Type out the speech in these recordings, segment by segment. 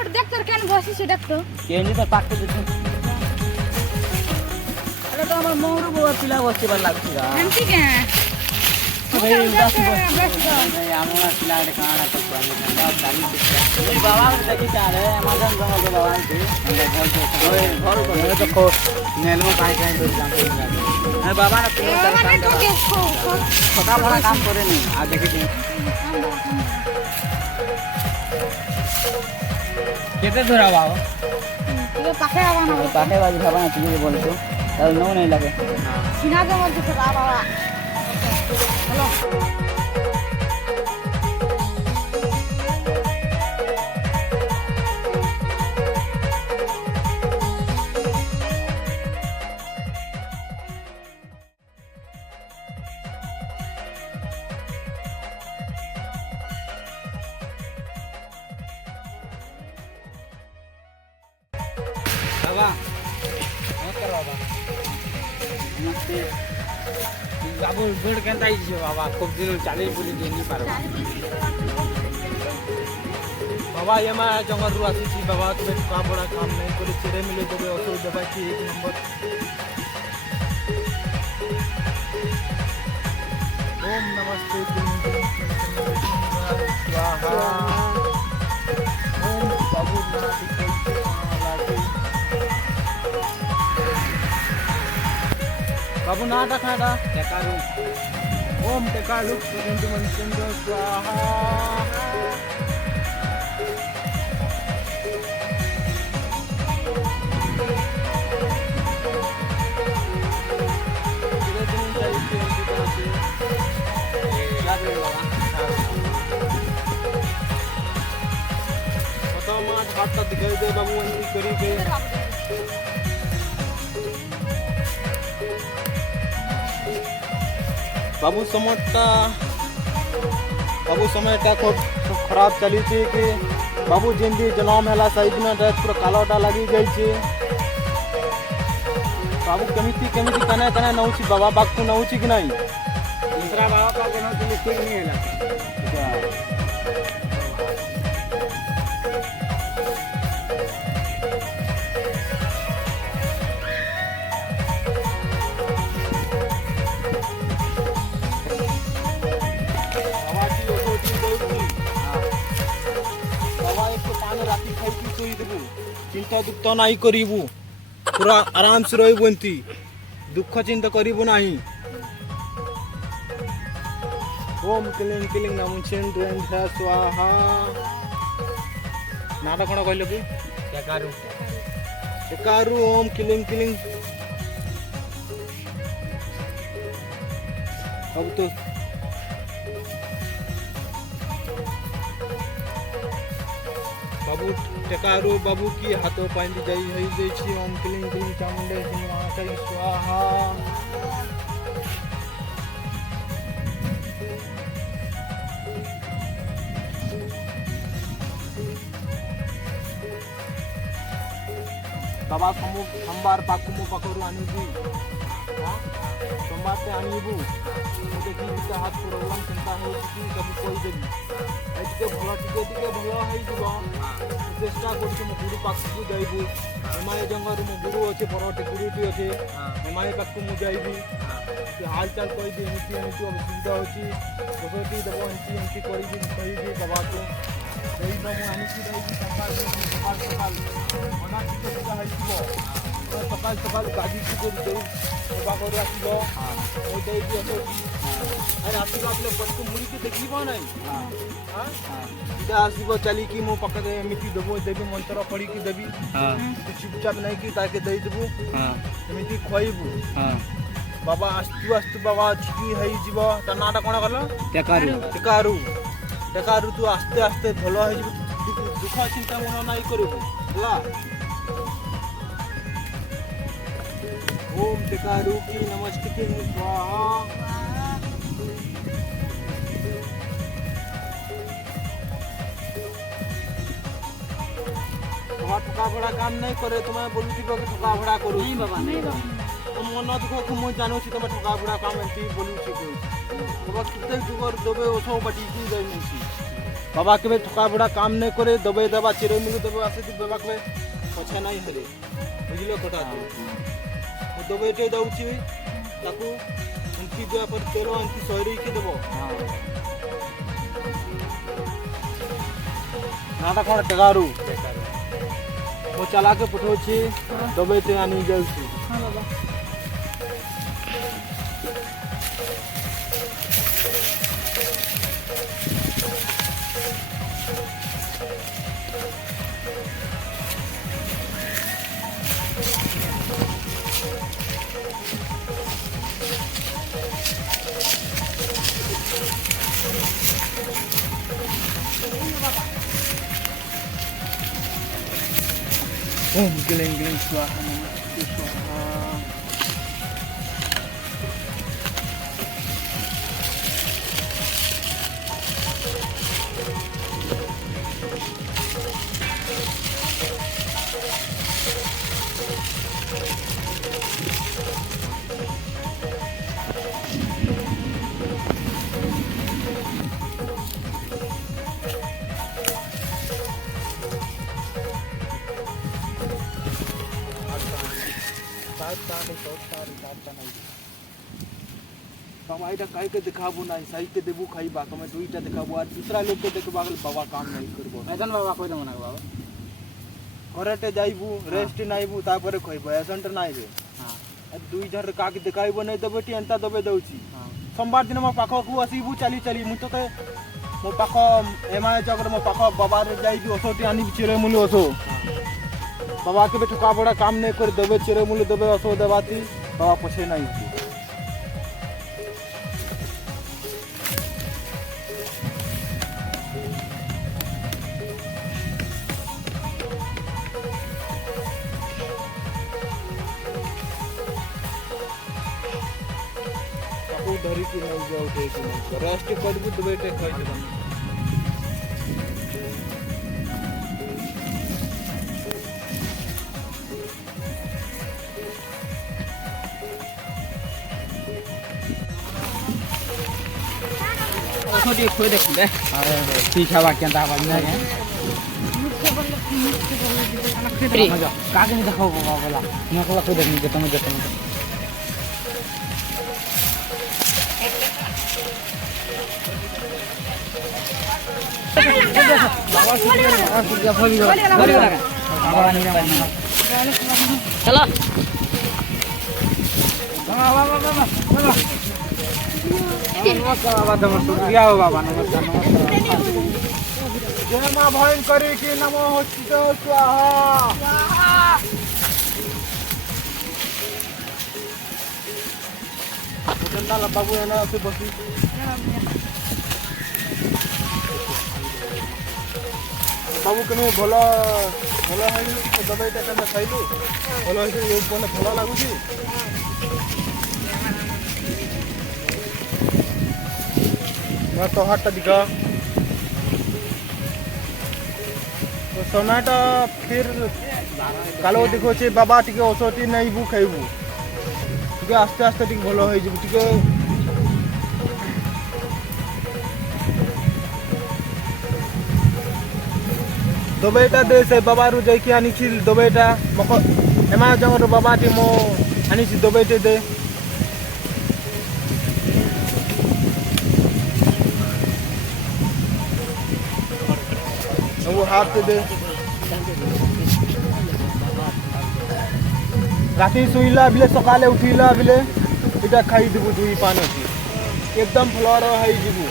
उठ देख तर केन बसी से देख तो केनी तो पाके देखो अरे तो हमर मोरू बुआ पिला बसि बार लागछि रा एंटी के नहीं बस उदासी बस नहीं आमना पिला रे काना तो बाबा चाली ए बाबा देखि जा रे अमेजन गम के बाबा के ओए घर को तो खो नेल में काई काई दो जान ए बाबा ना तुम बाबा ने तो के छोटा बड़ा काम करे नहीं आ देखि केते धरा बाबा ये पाखे आवा ना पाटे बाजी भाबा ना तुझे बोल तो तार नो नहीं लगे सीना के मत से बाबा हेलो बाबा नमस्कार बाबा नमस्ते बाबू बेड केनता आइछे बाबा खूब दिन चाली बुली देनी पारबा बाबा ये मा जंगल रु आसी बाबा तुम्हें का बड़ा काम नहीं करे चिड़े मिले देबे ओसो दबा की एक नंबर ओम नमस्ते स्वाहा ओम बाबू नाथ बाबू नाटा खाटा टेकारू ओम टेकारू सुगंध मंचंद्र स्वाहा घाटा दिखाई दे बाबू एंट्री करी के बाबू সময়टा खूब खराब चली थी कि बाबू जिंदी जनम है सही दिन पूरा कालाटा लगी जाइए बाबू केमिति केमिति कने कने नौची बाबा बाकू नौची कि नहीं दूसरा बाबा का जन्म के लिए ठीक नहीं है चिंता दुख नहीं करू पूरा आराम से रही दुख चिंता करू ना ओम क्लीं क्लीं नमुचेन्द्र स्वाहा नाटा कौन कहल कि टेकारू ओम क्लीं क्लीं अब तो बाबू टेकारू बाबू की हाथों पानी जाई ओम क्लीं क्लीं चामुंडे श्रीमाचरी स्वाहा बाबा सोमवार पाकु मो पाखरु आनिबु सोमवार से आनिबु देखि हाथ प्रोग्राम चिंता हो सब कोई देबी एते भलो टिके भलो होई दिबो चेष्टा करछु मो गुरु पाखु जाइबु एमाय जंगल मो गुरु अछि बरोटे गुरुटी अछि एमाय पाखु मो जाइबि से हाल चाल कोई दे एमती सुविधा अछि सोसाइटी देबो एमती कहि बाबा को এই বাবু আনিছি দাইছি সকাল সকাল অনা কিছু সুবিধা হইছিলো সকাল সকাল গাড়ি করে দেই সেবা করে আসিব ওই দেই দিও আর আসিব আপনি পটকু মুড়িকে দেখিব নাই হ্যাঁ এটা আসিব চালি কি মো পাখে এমিতি দেবো দেবী মন্ত্র পড়ি কি দেবী হ্যাঁ চুপচাপ নাই কি তাকে দেই দেবো হ্যাঁ এমিতি খইবু হ্যাঁ বাবা আস্তু বাবা ছিকি হই যাব তা নাটা কোন গলো টেকারু टेकारू तू आस्ते आस्ते भलो है दुख चिंता मन नहीं करू हला ओम टेकारू की नमस्ते स्वाहा ठका बड़ा काम नहीं करे तुम्हें बोलू कि ठका बड़ा करू नहीं बाबा नहीं बाबा मन दुख को मुझे जानू छी तुम ठका बड़ा काम एंती बोलू छी कोई बाबा कितने दुगर देबे ओसो बटी की जाई नहीं छी बाबा के ठका बुढ़ा काम नहीं करे दबे दबा चिरे मुलु दबे आसे दी बाबा के पछा नहीं हेले बुझिलो कटा तो दबे टे दउची ताकू उनकी दिया पर तेलो उनकी सोयरी के देबो नाटा कोन टगारू वो चला के पठोची दबे टे आनी जाउची हां बाबा Giling-giling suara suara. बाबा काई के दिखाबू ना सही के देबू खाई बाका में दुईटा दिखाबू और दूसरा लोग के देखबा बाबा काम नहीं करबो ऐसन बाबा कोई दमना बाबा घरटे जाइबू रेस्ट नाइबू तापर खइबो ऐसन त नाइबे हां दुई जर का के दिखाइबो नहीं दबेटी अंता दबे दउची हां सोमवार दिन मो पाखो को आसीबू चली चली मु तो मो पाखो एमाय जगर मो पाखो बाबा रे जाइबू ओसोटी आनी चिरे मुलु ओसो बाबा के ठका बड़ा काम नहीं कर दबे चिरे मुलु दबे ओसो दबाती बाबा पछे नहीं धरी की नहीं जाओ दे की नहीं रेस्ट कर भी दबे टे खाई दे ओसोटी खोय देख दे अरे पीछा बा केंता बा नहीं है फ्री कागे नहीं दिखाओ बाबा वाला मैं को खोय देख देता मैं देता चलो बाबा नमस्कार जय मां भयंकरी की नमो हॉस्पिटल स्वाहा बाबू है ना बसी बाबू के भल भल है दबाईटा के खाइलु भल है भल लगुच तो हाथ दिखा तो समयटा फिर कालो देखो बाबा टी औषधि नहीं बु खाइबू टे आस्ते आस्ते टी भल हो टे दबाईटा दे से बाबा रु जाइए आनी दबाईटा एमा जंगर बाबा टी मो आनी दबाईटे दे वो हाथ दे राति शुईला बिले सकाले उठिला बिले इटा खाई देबू दुई पान अच्छी एकदम फ्लोर है जीवू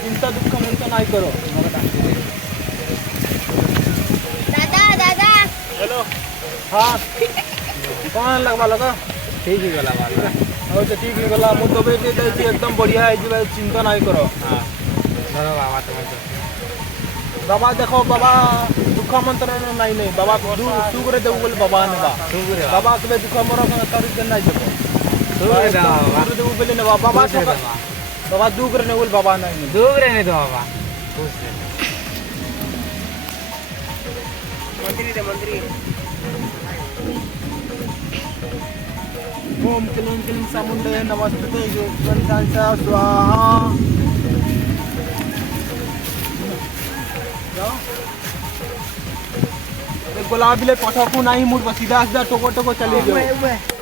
चिंता दुख मुंता नहीं करो दादा दादा हेलो हाँ कौन लगवा लगा ठीक ही गला वाला और तो ठीक ही गला मु तो बेटे दे एकदम बढ़िया है जी चिंता नहीं करो हां चलो बाबा तुम बाबा देखो बाबा दुख मंत्र नहीं बाबा सुगरे देव बोले बाबा ने बाबा तुम्हें दुख मर तारी के नहीं देव देव बोले ने बाबा बाबा दुगरे ने बोल बाबा नहीं दुगरे ने दो बाबा मंत्री ओम क्लीं क्लीं समुंडे नमस्ते स्वाहा गला बिले पछकू नाही मुड़ सीधा सीधा टोको टोको चली जाओ